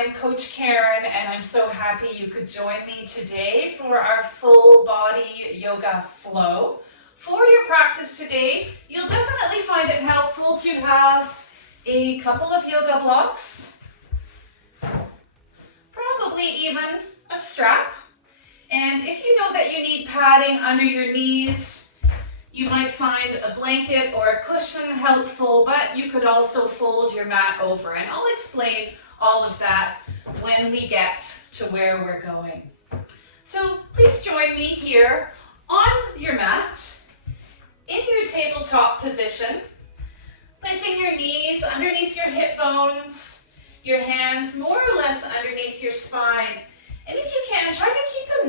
I'm Coach Karen, and I'm so happy you could join me today for our full body yoga flow. For your practice today, you'll definitely find it helpful to have a couple of yoga blocks, probably even a strap. And if you know that you need padding under your knees, you might find a blanket or a cushion helpful, but you could also fold your mat over. And I'll explain all of that when we get to where we're going. So please join me here on your mat in your tabletop position, placing your knees underneath your hip bones, your hands more or less underneath your spine. And if you can, try to keep a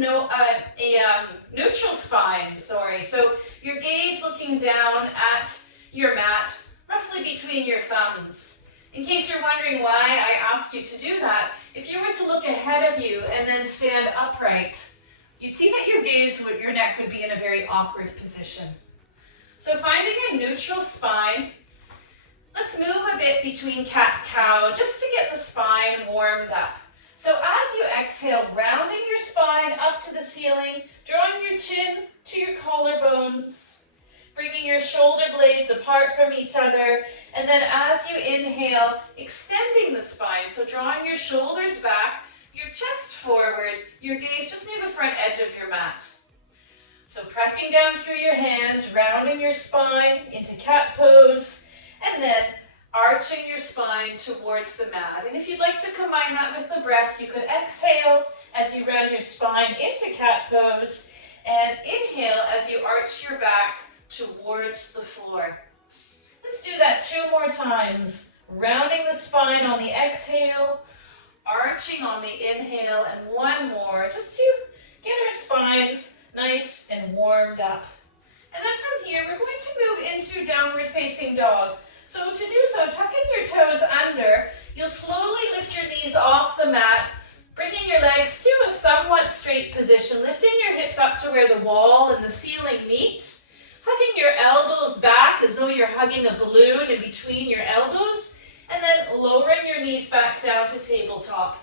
neutral spine, So your gaze looking down at your mat, roughly between your thumbs. In case you're wondering why I asked you to do that, if you were to look ahead of you and then stand upright, you'd see that your neck would be in a very awkward position. So finding a neutral spine, let's move a bit between cat-cow just to get the spine warmed up. So as you exhale, rounding your spine up to the ceiling, drawing your chin to your collarbones, bringing your shoulder blades apart from each other, and then as you inhale, extending the spine. So drawing your shoulders back, your chest forward, your gaze just near the front edge of your mat. So pressing down through your hands, rounding your spine into cat pose, and then arching your spine towards the mat. And if you'd like to combine that with the breath, you could exhale as you round your spine into cat pose, and inhale as you arch your back towards the floor. Let's do that 2 more times. Rounding the spine on the exhale, arching on the inhale, and 1 more, just to get our spines nice and warmed up. And then from here, we're going to move into downward facing dog. So to do so, tucking your toes under, you'll slowly lift your knees off the mat, bringing your legs to a somewhat straight position, lifting your hips up to where the wall and the ceiling meet, hugging your elbows back as though you're hugging a balloon in between your elbows, and then lowering your knees back down to tabletop.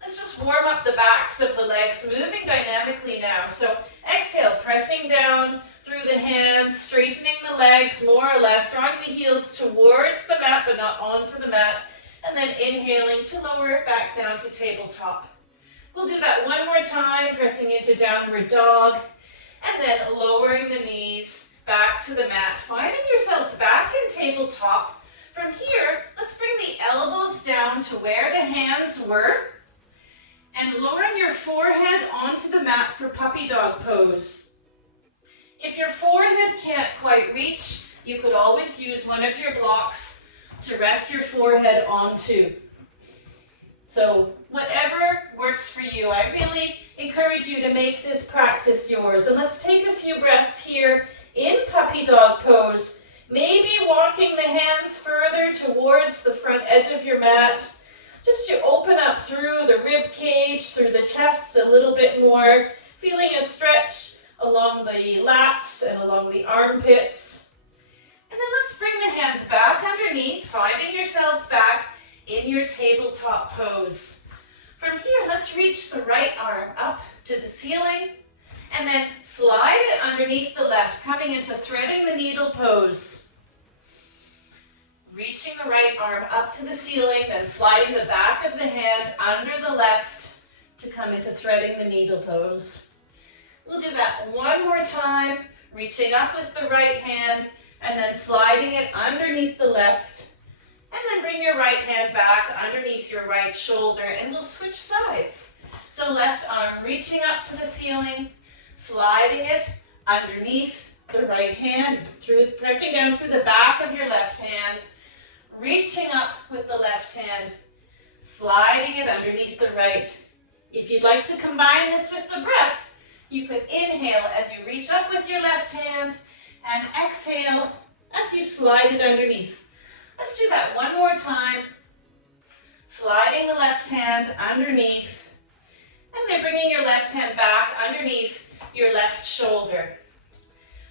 Let's just warm up the backs of the legs, moving dynamically now. So exhale, pressing down through the hands, straightening the legs more or less, drawing the heels towards the mat but not onto the mat, and then inhaling to lower it back down to tabletop. We'll do that 1 more time, pressing into downward dog, and then lowering the knees back to the mat, finding yourselves back in tabletop. From here, let's bring the elbows down to where the hands were, and lowering your forehead onto the mat for Puppydog pose. If your forehead can't quite reach, you could always use one of your blocks to rest your forehead onto. So whatever works for you, I really encourage you to make this practice yours. And let's take a few breaths here in Puppydog pose. Maybe walking the hands further towards the front edge of your mat, just to open up through the rib cage, through the chest a little bit more, feeling a stretch along the lats and along the armpits. And then let's bring the hands back underneath, finding yourselves back in your tabletop pose. From here, let's reach the right arm up to the ceiling, and then slide it underneath the left, coming into threading the needle pose. Reaching the right arm up to the ceiling, then sliding the back of the hand under the left to come into threading the needle pose. We'll do that 1 more time, reaching up with the right hand, and then sliding it underneath the left, and then bring your right hand back underneath your right shoulder, and we'll switch sides. So left arm reaching up to the ceiling, sliding it underneath the right hand, pressing down through the back of your left hand, reaching up with the left hand, sliding it underneath the right. If you'd like to combine this with the breath, you could inhale as you reach up with your left hand and exhale as you slide it underneath. Let's do that 1 more time. Sliding the left hand underneath, and then bringing your left hand back underneath your left shoulder.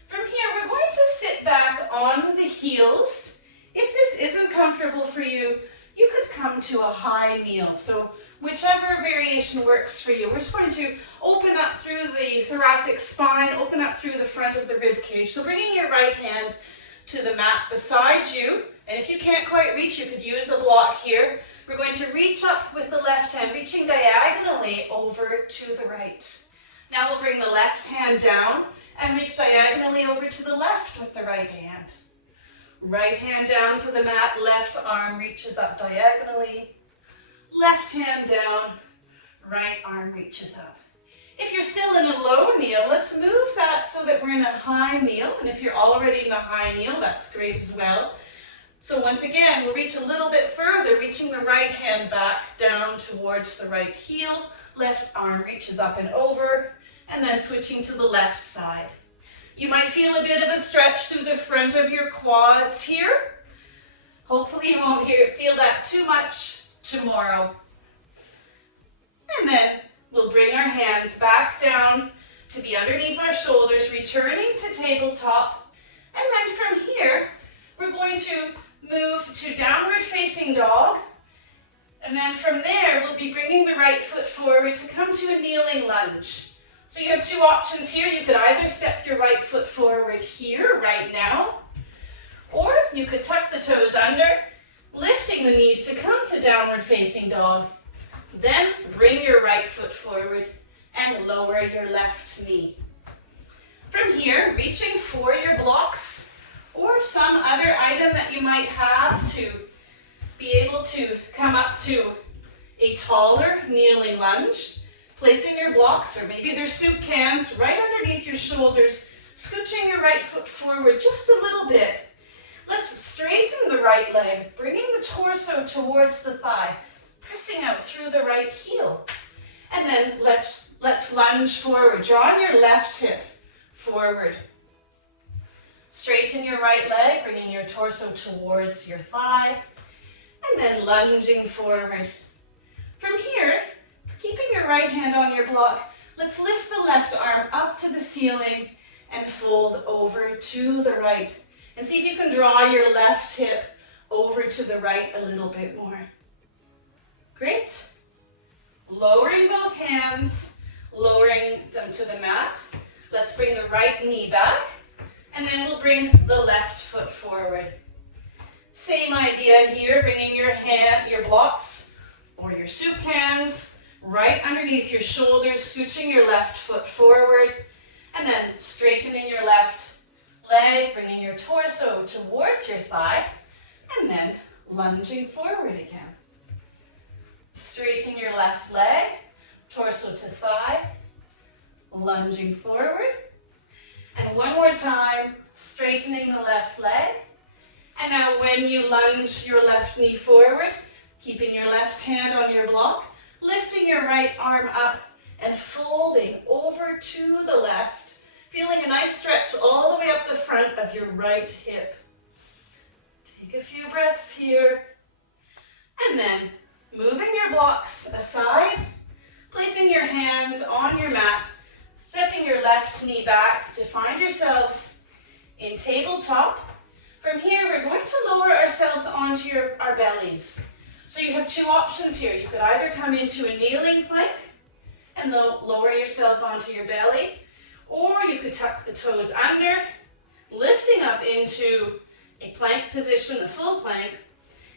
From here, we're going to sit back on the heels. If this isn't comfortable for you, you could come to a high kneel. So Whichever variation works for you. We're just going to open up through the thoracic spine, open up through the front of the rib cage. So bringing your right hand to the mat beside you, and if you can't quite reach, you could use a block here. We're going to reach up with the left hand, reaching diagonally over to the right. Now we'll bring the left hand down and reach diagonally over to the left with the right hand. Right hand down to the mat, left arm reaches up diagonally. Left hand down, right arm reaches up. If you're still in a low kneel, let's move that so that we're in a high kneel. And if you're already in a high kneel, that's great as well. So once again, we'll reach a little bit further, reaching the right hand back down towards the right heel. Left arm reaches up and over, and then switching to the left side. You might feel a bit of a stretch through the front of your quads here. Hopefully you won't feel that too much tomorrow. And then we'll bring our hands back down to be underneath our shoulders, returning to tabletop. And then from here, we're going to move to downward facing dog. And then from there, we'll be bringing the right foot forward to come to a kneeling lunge. So you have two options here. You could either step your right foot forward here, right now, or you could tuck the toes under, lifting the knees to come to downward facing dog. Then bring your right foot forward and lower your left knee. From here, reaching for your blocks or some other item that you might have to be able to come up to a taller kneeling lunge. Placing your blocks, or maybe they're soup cans, right underneath your shoulders, scooching your right foot forward just a little bit. Let's straighten the right leg, bringing the torso towards the thigh, pressing out through the right heel. And then let's lunge forward, drawing your left hip forward. Straighten your right leg, bringing your torso towards your thigh, and then lunging forward. From here, keeping your right hand on your block, let's lift the left arm up to the ceiling and fold over to the right. And see if you can draw your left hip over to the right a little bit more. Great. Lowering both hands, lowering them to the mat. Let's bring the right knee back, and then we'll bring the left foot forward. Same idea here, bringing your blocks or your soup cans right underneath your shoulders, scooching your left foot forward, and then straightening your left leg, bringing your torso towards your thigh, and then lunging forward again. Straighten your left leg, torso to thigh, lunging forward. And one more time, straightening the left leg. And now when you lunge your left knee forward, keeping your left hand on your block, lifting your right arm up and folding over to the left, feeling a nice stretch all the way up the front of your right hip. Take a few breaths here, and then moving your blocks aside, placing your hands on your mat, stepping your left knee back to find yourselves in tabletop. From here, we're going to lower ourselves onto our bellies. So you have two options here. You could either come into a kneeling plank and lower yourselves onto your belly, or you could tuck the toes under, lifting up into a plank position, a full plank,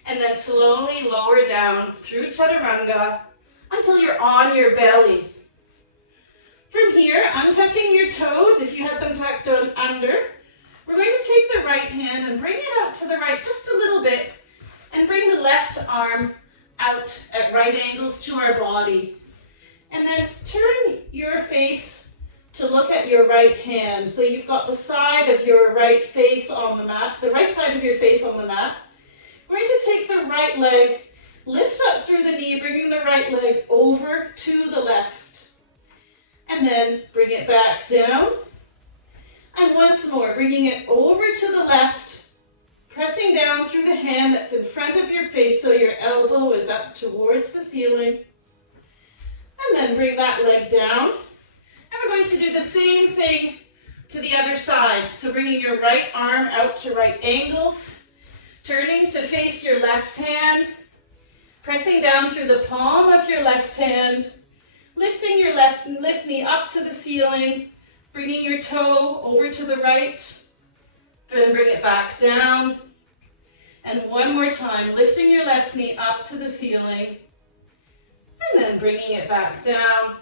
and then slowly lower down through Chaturanga until you're on your belly. From here, untucking your toes, if you had them tucked under, we're going to take the right hand and bring it out to the right just a little bit, and bring the left arm out at right angles to our body. And then turn your face to look at your right hand. So you've got the side of your right face on the mat, the right side of your face on the mat. We're going to take the right leg, lift up through the knee, bringing the right leg over to the left. And then bring it back down. And once more, bringing it over to the left, pressing down through the hand that's in front of your face so your elbow is up towards the ceiling. And then bring that leg down. And we're going to do the same thing to the other side. So bringing your right arm out to right angles, turning to face your left hand, Pressing down through the palm of your left hand, lifting your left knee up to the ceiling, bringing your toe over to the right, then bring it back down. And one more time, lifting your left knee up to the ceiling, and then bringing it back down.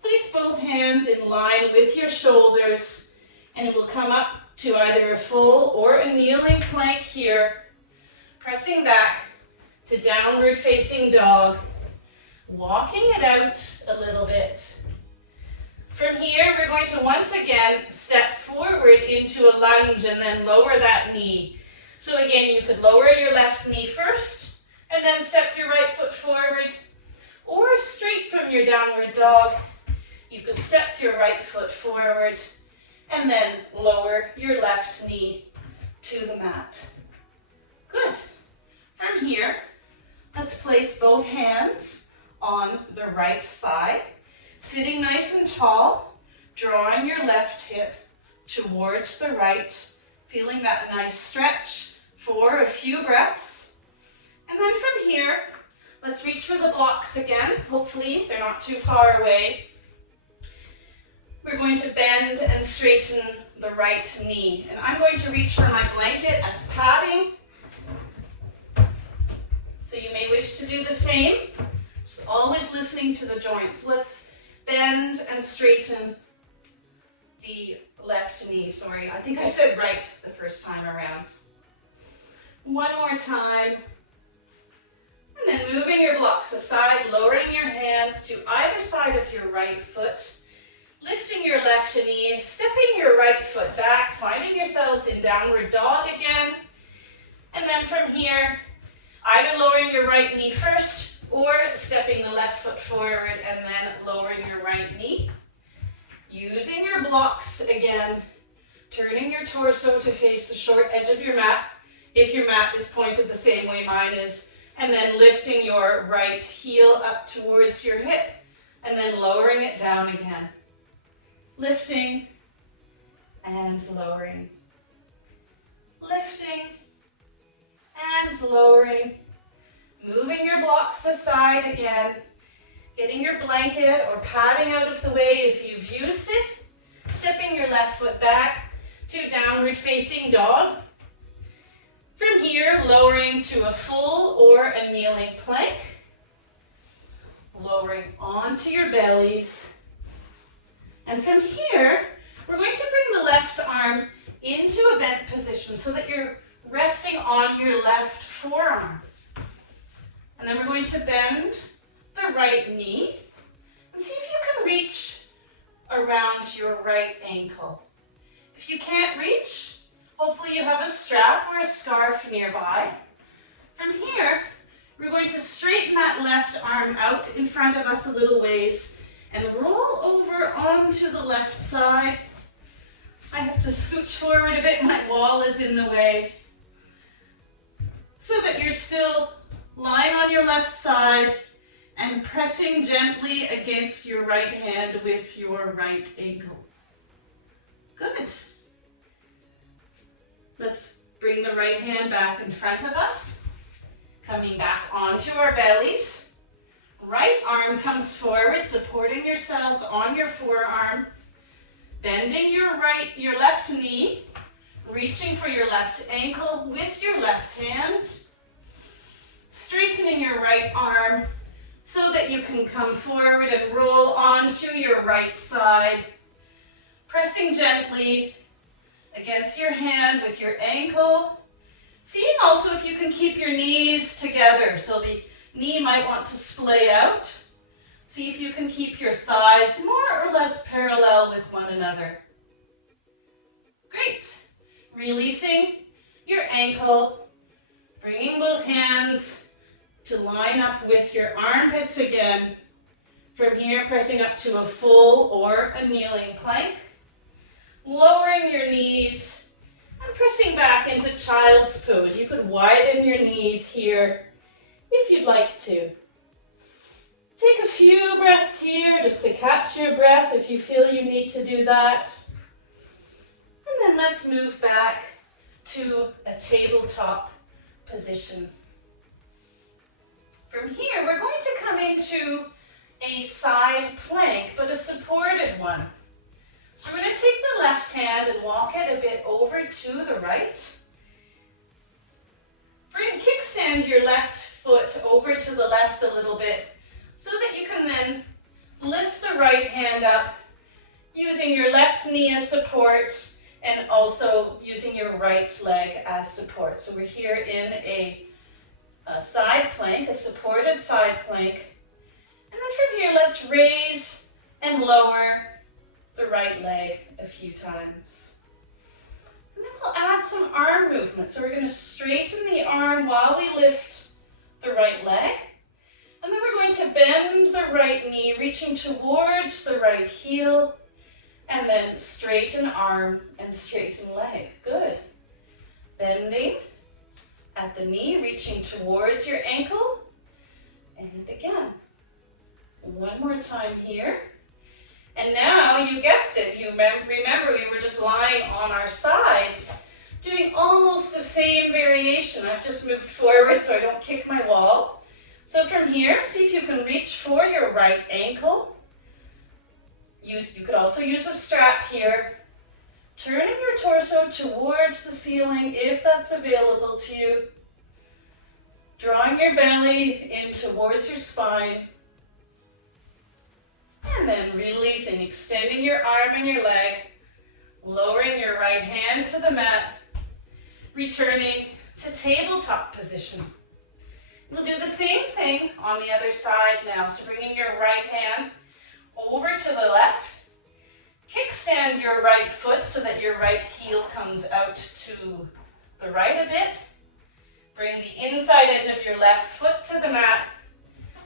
Place both hands in line with your shoulders, and it will come up to either a full or a kneeling plank here, pressing back to downward facing dog, walking it out a little bit. From here, we're going to once again step forward into a lunge and then lower that knee. So again, you could lower your left knee first and then step your right foot forward, or straight from your downward dog, you could step your right foot forward and then lower your left knee to the mat. Good. From here, let's place both hands on the right thigh, sitting nice and tall, drawing your left hip towards the right, feeling that nice stretch for a few breaths. And then from here, let's reach for the blocks again. Hopefully they're not too far away. We're going to bend and straighten the right knee. And I'm going to reach for my blanket as padding. So you may wish to do the same. Just always listening to the joints. Let's bend and straighten the left knee. Sorry, I think I said right the first time around. One more time. And then moving your blocks aside, lowering your hands to either side of your right foot, lifting your left knee, stepping your right foot back, finding yourselves in downward dog again. And then from here, either lowering your right knee first or stepping the left foot forward and then lowering your right knee. Using your blocks again, turning your torso to face the short edge of your mat, if your mat is pointed the same way mine is, and then lifting your right heel up towards your hip and then lowering it down again. Lifting and lowering. Lifting and lowering. Moving your blocks aside again. Getting your blanket or padding out of the way if you've used it. Stepping your left foot back to downward facing dog. From here, lowering to a full or a kneeling plank. Lowering onto your bellies. And from here, we're going to bring the left arm into a bent position so that you're resting on your left forearm. And then we're going to bend the right knee and see if you can reach around your right ankle. If you can't reach, hopefully you have a strap or a scarf nearby. From here, we're going to straighten that left arm out in front of us a little ways and roll over onto the left side. I have to scooch forward a bit, my wall is in the way. So that you're still lying on your left side and pressing gently against your right hand with your right ankle. Good. Let's bring the right hand back in front of us, coming back onto our bellies. Right arm comes forward, supporting yourselves on your forearm, bending your left knee, reaching for your left ankle with your left hand, straightening your right arm so that you can come forward and roll onto your right side, pressing gently against your hand with your ankle. Seeing also if you can keep your knees together, so the knee might want to splay out. See if you can keep your thighs more or less parallel with one another. Great. Releasing your ankle, bringing both hands to line up with your armpits again. From here, pressing up to a full or a kneeling plank. Lowering your knees and pressing back into child's pose. You could widen your knees here if you'd like to. Take a few breaths here just to catch your breath if you feel you need to do that. And then let's move back to a tabletop position. From here, we're going to come into a side plank, but a supported one. So we're going to take the left hand and walk it a bit over to the right. Kickstand your left foot over to the left a little bit so that you can then lift the right hand up using your left knee as support and also using your right leg as support. So we're here in a side plank, a supported side plank. And then from here, let's raise and lower the right leg a few times. And then we'll add some arm movement. So we're going to straighten the arm while we lift the right leg. And then we're going to bend the right knee, reaching towards the right heel. And then straighten arm and straighten leg. Good. Bending at the knee, reaching towards your ankle. And again. One more time here. And now, you guessed it, you remember we were just lying on our sides, doing almost the same variation. I've just moved forward so I don't kick my wall. So from here, see if you can reach for your right ankle. You could also use a strap here. Turning your torso towards the ceiling if that's available to you. Drawing your belly in towards your spine. And then releasing, extending your arm and your leg, lowering your right hand to the mat, returning to tabletop position. We'll do the same thing on the other side now. So bringing your right hand over to the left, kickstand your right foot so that your right heel comes out to the right a bit. Bring the inside edge of your left foot to the mat,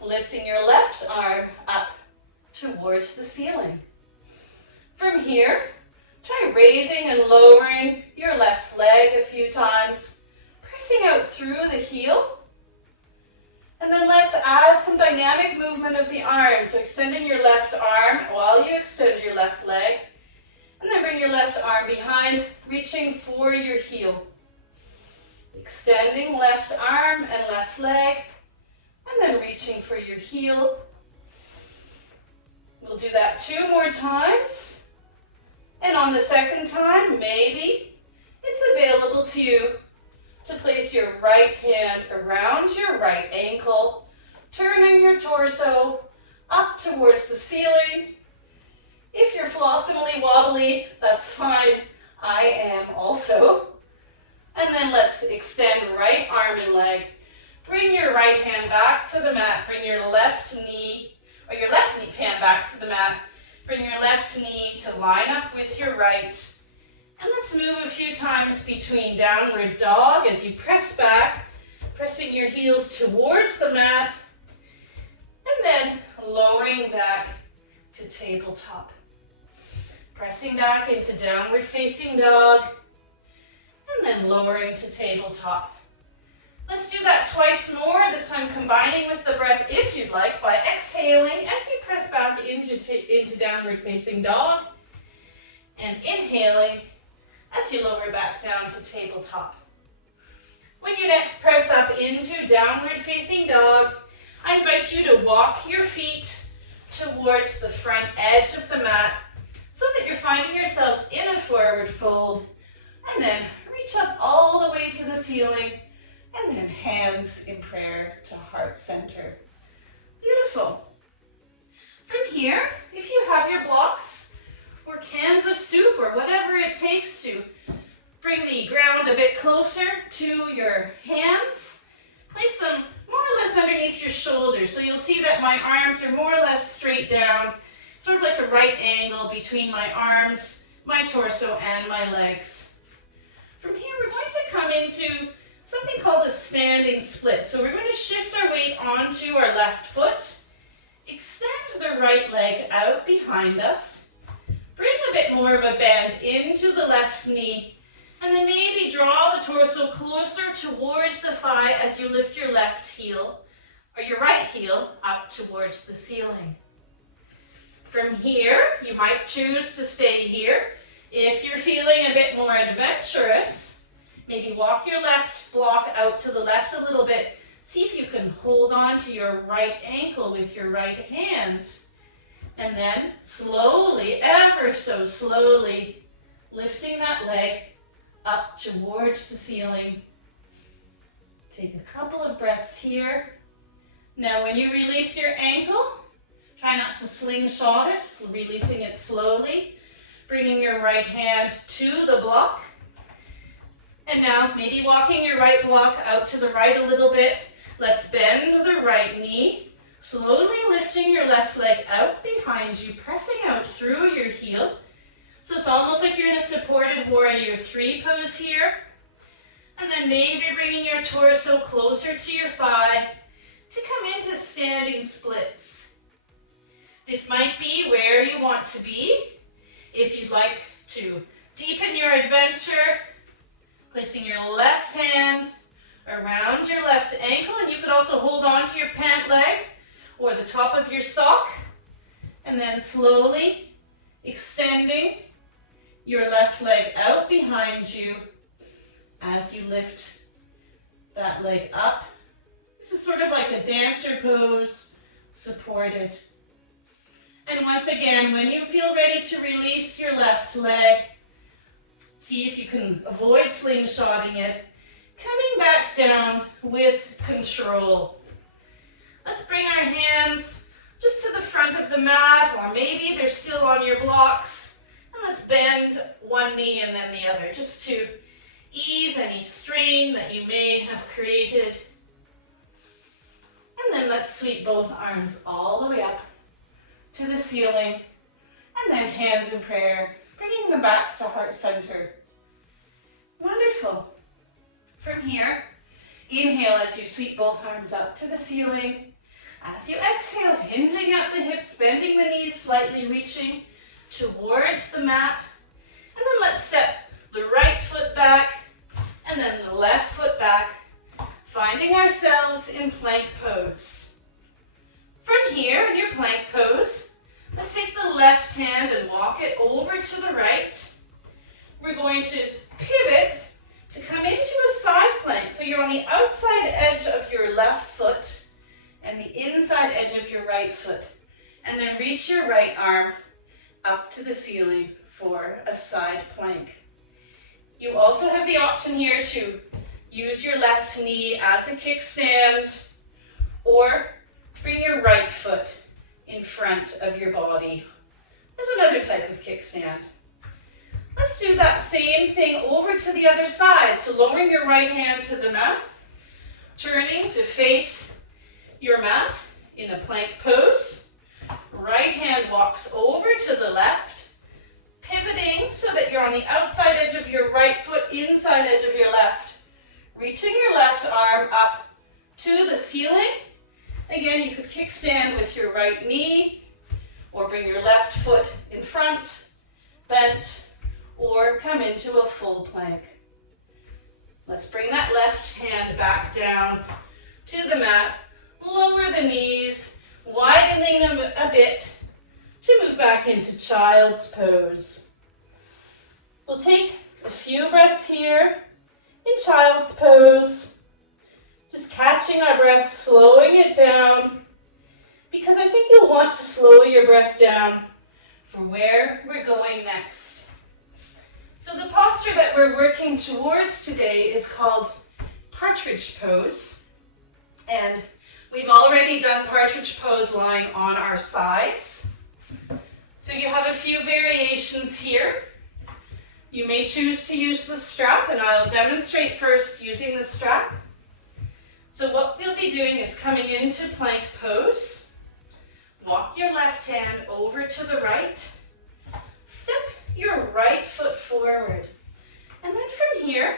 lifting your left arm up towards the ceiling. From here, try raising and lowering your left leg a few times, pressing out through the heel. And then let's add some dynamic movement of the arm. So extending your left arm while you extend your left leg. And then bring your left arm behind, reaching for your heel. Extending left arm and left leg. And then reaching for your heel. We'll do that 2 more times. And on the second time, maybe it's available to you to place your right hand around your right ankle, turning your torso up towards the ceiling. If you're flossily wobbly, that's fine. I am also. And then let's extend right arm and leg. Bring your right hand back to the mat. Bring your left knee, or your left knee hand back to the mat. Bring your left knee to line up with your right. And let's move a few times between downward dog as you press back, pressing your heels towards the mat, and then lowering back to tabletop. Pressing back into downward facing dog, and then lowering to tabletop. Let's do that twice more, this time combining with the breath if you'd like, by exhaling as you press back into downward facing dog, and inhaling as you lower back down to tabletop. When you next press up into downward facing dog, I invite you to walk your feet towards the front edge of the mat so that you're finding yourselves in a forward fold, and then reach up all the way to the ceiling, and then hands in prayer to heart center. Beautiful. From here, if you have your blocks or cans of soup or whatever it takes to bring the ground a bit closer to your hands, place them more or less underneath your shoulders. So you'll see that my arms are more or less straight down, sort of like a right angle between my arms, my torso, and my legs. From here, we're going to come into something called a standing split. So we're going to shift our weight onto our left foot, extend the right leg out behind us, bring a bit more of a bend into the left knee, and then maybe draw the torso closer towards the thigh as you lift your left heel, or your right heel, up towards the ceiling. From here, you might choose to stay here. If you're feeling a bit more adventurous, maybe walk your left block out to the left a little bit See if you can hold on to your right ankle with your right hand. And then slowly, ever so slowly, lifting that leg up towards the ceiling. Take a couple of breaths here. Now when you release your ankle, try not to slingshot it, so releasing it slowly. Bringing your right hand to the block. And now maybe walking your right block out to the right a little bit. Let's bend the right knee. Slowly lifting your left leg out behind you, pressing out through your heel. So it's almost like you're in a supported warrior 3 pose here. And then maybe bringing your torso closer to your thigh to come into standing splits. This might be where you want to be. If you'd like to deepen your adventure, placing your left hand around your left ankle, and you could also hold on to your pant leg or the top of your sock, and then slowly extending your left leg out behind you as you lift that leg up. This is sort of like a dancer pose, supported. And once again, when you feel ready to release your left leg, see if you can avoid slingshotting it, coming back down with control. Let's bring our hands just to the front of the mat, or maybe they're still on your blocks. And let's bend one knee and then the other, just to ease any strain that you may have created. And then let's sweep both arms all the way up to the ceiling, and then hands in prayer, bringing them back to heart center. Wonderful. From here, inhale as you sweep both arms up to the ceiling. As you exhale, hinging at the hips, bending the knees, slightly reaching towards the mat. And then let's step the right foot back and then the left foot back, finding ourselves in plank pose. From here, in your plank pose, let's take the left hand and walk it over to the right. We're going to pivot to come into a side plank. So you're on the outside edge of your left foot and the inside edge of your right foot. And then reach your right arm up to the ceiling for a side plank. You also have the option here to use your left knee as a kickstand, or bring your right foot in front of your body. There's another type of kickstand. Let's do that same thing over to the other side. So lowering your right hand to the mat, turning to face your mat in a plank pose. Right hand walks over to the left, pivoting so that you're on the outside edge of your right foot, inside edge of your left. Reaching your left arm up to the ceiling. Again, you could kickstand with your right knee, or bring your left foot in front, bent, or come into a full plank. Let's bring that left hand back down to the mat, lower the knees, widening them a bit to move back into child's pose. We'll take a few breaths here in child's pose, just catching our breath, slowing it down, because I think you'll want to slow your breath down for where we're going next. So the posture that we're working towards today is called Partridge pose, and we've already done Partridge pose lying on our sides. So you have a few variations here. You may choose to use the strap, and I'll demonstrate first using the strap. So what we'll be doing is coming into plank pose. Walk your left hand over to the right. Step your right foot forward. And then from here,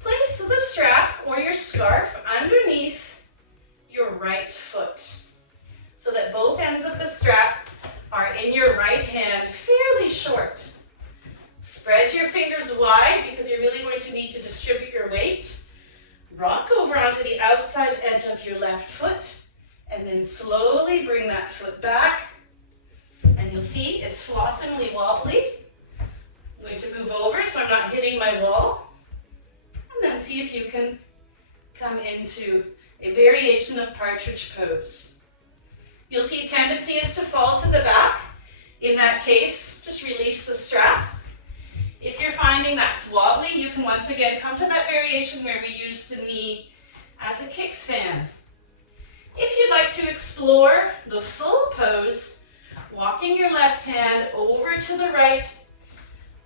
place the strap or your scarf underneath your right foot, so that both ends of the strap are in your right hand, fairly short. Spread your fingers wide because you're really going to need to distribute your weight. Rock over onto the outside edge of your left foot, and then slowly bring that foot back. And you'll see it's flossingly wobbly. I'm going to move over so I'm not hitting my wall. And then see if you can come into a variation of partridge pose. You'll see a tendency is to fall to the back. In that case, just release the strap. If you're finding that's wobbly, you can once again come to that variation where we use the knee as a kickstand. If you'd like to explore the full pose, walking your left hand over to the right,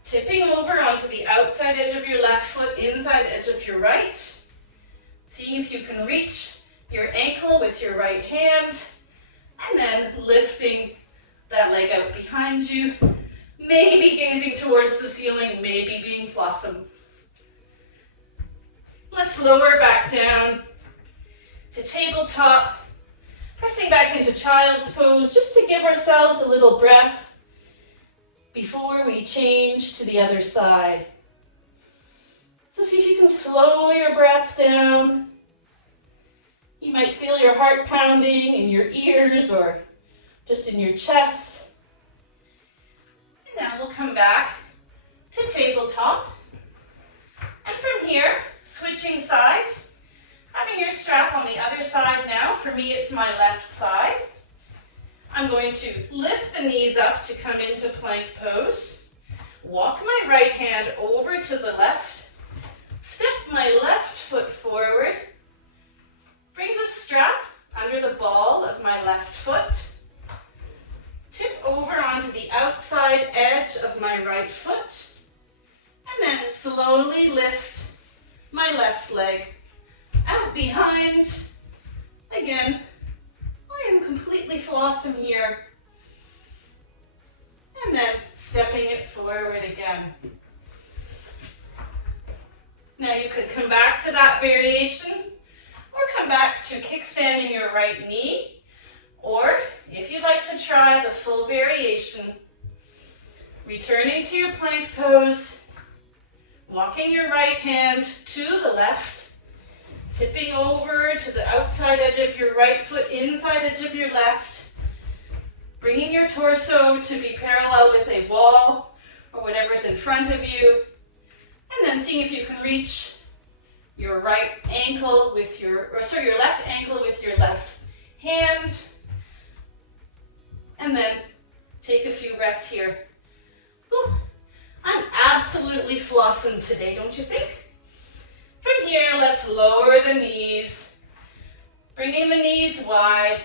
tipping over onto the outside edge of your left foot, inside edge of your right, seeing if you can reach your ankle with your right hand, and then lifting that leg out behind you, maybe gazing towards the ceiling, maybe being flossom. Let's lower back down to tabletop, pressing back into child's pose, just to give ourselves a little breath before we change to the other side. So see if you can slow your breath down. You might feel your heart pounding in your ears or just in your chest. And now we'll come back to tabletop. And from here, switching sides, having your strap on the other side now. For me, it's my left side. I'm going to lift the knees up to come into plank pose. Walk my right hand over to the left. Step my left foot forward. Bring the strap under the ball of my left foot. Tip over onto the outside edge of my right foot. And then slowly lift my left leg out behind. Again, I am completely flossom here. And then stepping it forward again. Now you could come back to that variation, or come back to kickstanding your right knee, or if you'd like to try the full variation, returning to your plank pose, walking your right hand to the left, tipping over to the outside edge of your right foot, inside edge of your left, bringing your torso to be parallel with a wall or whatever's in front of you, and then seeing if you can reach your right ankle with your left ankle with your left hand, and then take a few breaths here. Ooh, I'm absolutely flossing today, don't you think? From here, let's lower the knees, bringing the knees wide,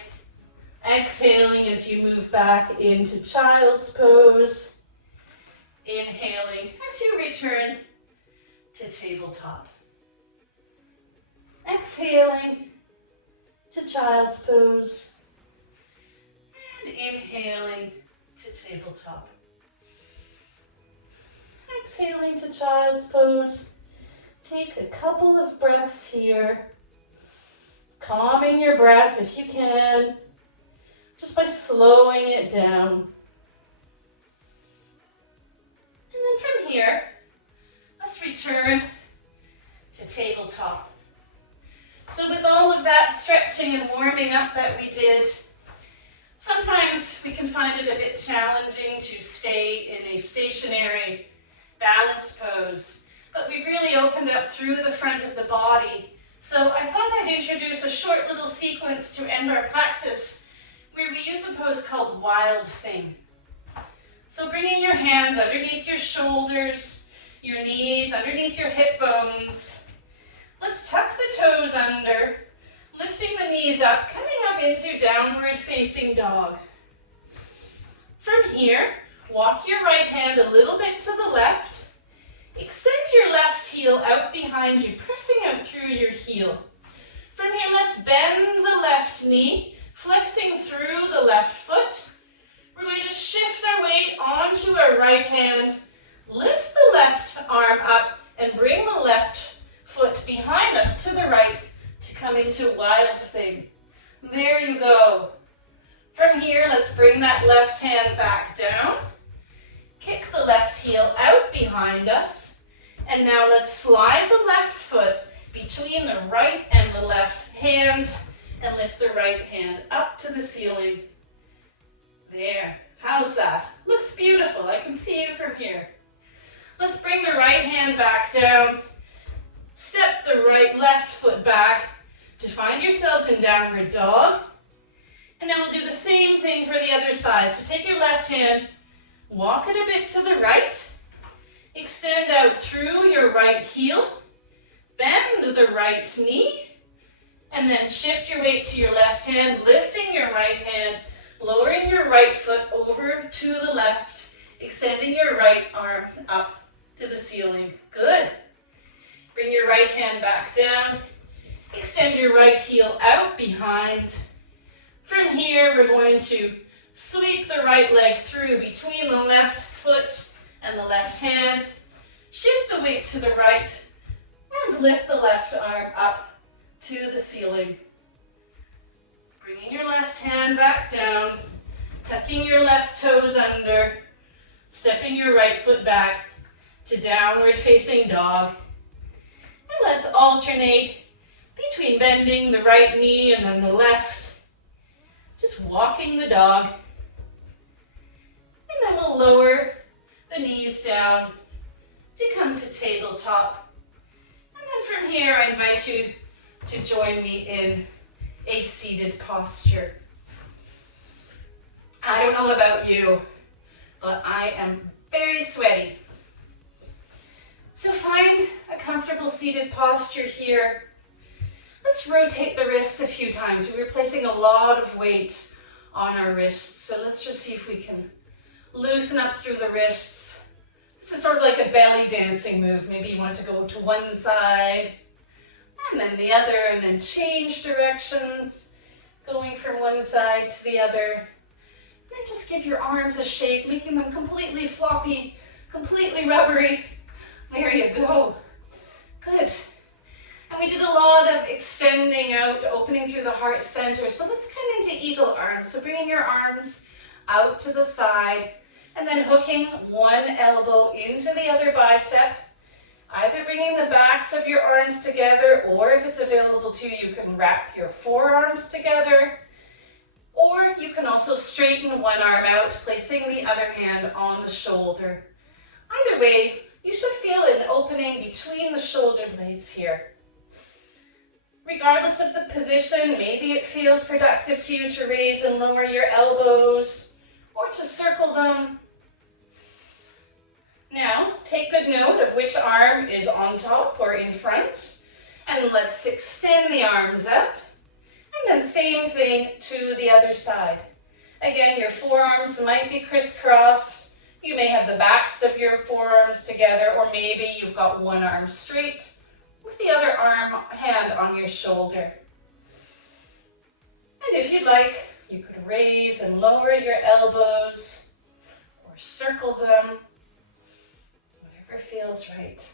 exhaling as you move back into child's pose, inhaling as you return to tabletop. Exhaling to child's pose, and inhaling to tabletop. Exhaling to child's pose. Take a couple of breaths here, calming your breath if you can, just by slowing it down. And then from here, let's return to tabletop. So with all of that stretching and warming up that we did, sometimes we can find it a bit challenging to stay in a stationary balance pose. But we've really opened up through the front of the body. So I thought I'd introduce a short little sequence to end our practice where we use a pose called Wild Thing. So bringing your hands underneath your shoulders, your knees, underneath your hip bones. Let's tuck the toes under, lifting the knees up, coming up into downward facing dog. From here, walk your right hand a little bit to the left. Extend your left heel out behind you, pressing out through your heel. From here, let's bend the left knee, flexing through the left foot. We're going to shift our weight onto our right hand, lift the left arm up, and bring the left foot behind us to the right to come into Wild Thing. There you go. From here, let's bring that left hand back down. Kick the left heel out behind us. And now let's slide the left foot between the right and the left hand and lift the right hand up to the ceiling. There. How's that? Looks beautiful. I can see you from here. Let's bring the right hand back down. Step the left foot back to find yourselves in downward dog. And now we'll do the same thing for the other side. So take your left hand, walk it a bit to the right, extend out through your right heel, bend the right knee, and then shift your weight to your left hand, lifting your right hand, lowering your right foot over to the left, extending your right arm up to the ceiling. Good. Bring your right hand back down, extend your right heel out behind. From here, we're going to sweep the right leg through between the left foot and the left hand. Shift the weight to the right and lift the left arm up to the ceiling. Bringing your left hand back down, tucking your left toes under, stepping your right foot back to downward facing dog. And let's alternate between bending the right knee and then the left. Just walking the dog. And then we'll lower the knees down to come to tabletop. And then from here, I invite you to join me in a seated posture. I don't know about you, but I am very sweaty. So find a comfortable seated posture here. Let's rotate the wrists a few times. We're placing a lot of weight on our wrists, so let's just see if we can loosen up through the wrists. This is sort of like a belly dancing move. Maybe you want to go to one side and then the other, and then change directions, going from one side to the other. And then just give your arms a shake, making them completely floppy, completely rubbery. There you go. Good. And we did a lot of extending out, opening through the heart center. So let's come into eagle arms. So bringing your arms out to the side and then hooking one elbow into the other bicep. Either bringing the backs of your arms together, or if it's available to you, you can wrap your forearms together. Or you can also straighten one arm out, placing the other hand on the shoulder. Either way, you should feel an opening between the shoulder blades here. Regardless of the position, maybe it feels productive to you to raise and lower your elbows or to circle them. Now, take good note of which arm is on top or in front, and let's extend the arms out. And then same thing to the other side. Again, your forearms might be crisscrossed. You may have the backs of your forearms together, or maybe you've got one arm straight with the other hand on your shoulder. And if you'd like, you could raise and lower your elbows or circle them, whatever feels right.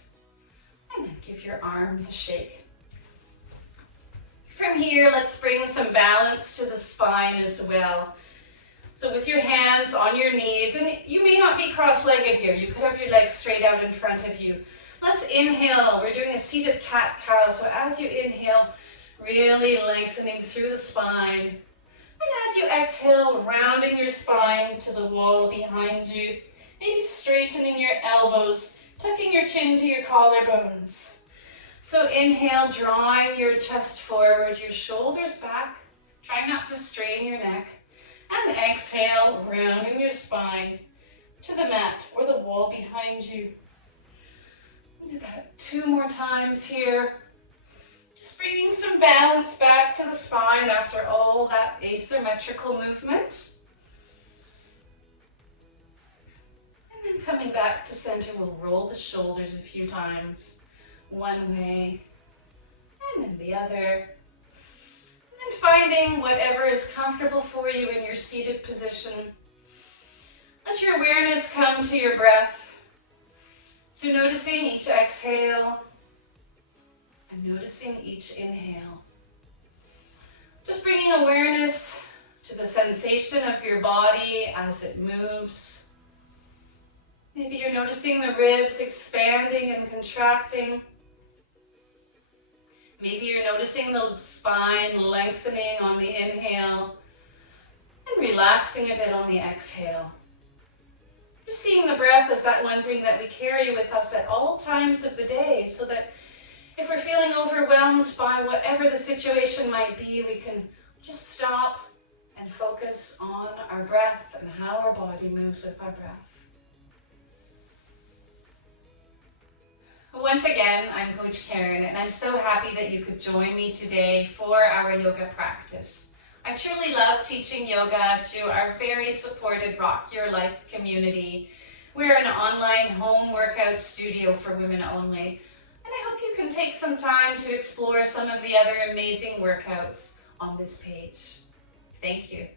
And then give your arms a shake. From here, let's bring some balance to the spine as well. So with your hands on your knees, and you may not be cross-legged here, you could have your legs straight out in front of you. Let's inhale. We're doing a seated cat-cow. So as you inhale, really lengthening through the spine. And as you exhale, rounding your spine to the wall behind you. Maybe straightening your elbows, tucking your chin to your collarbones. So inhale, drawing your chest forward, your shoulders back. Try not to strain your neck. And exhale, rounding your spine to the mat or the wall behind you. Do that 2 more times here. Just bringing some balance back to the spine after all that asymmetrical movement. And then coming back to center, we'll roll the shoulders a few times. One way, and then the other. And then finding whatever is comfortable for you in your seated position. Let your awareness come to your breath. So noticing each exhale and noticing each inhale. Just bringing awareness to the sensation of your body as it moves. Maybe you're noticing the ribs expanding and contracting. Maybe you're noticing the spine lengthening on the inhale and relaxing a bit on the exhale. Just seeing the breath as that one thing that we carry with us at all times of the day, so that If we're feeling overwhelmed by whatever the situation might be, we can just stop and focus on our breath and how our body moves with our breath. Once again, I'm Coach Karen, and I'm so happy that you could join me today for our yoga practice. I truly love teaching yoga to our very supported Rock Your Life community. We're an online home workout studio for women only, and I hope you can take some time to explore some of the other amazing workouts on this page. Thank you.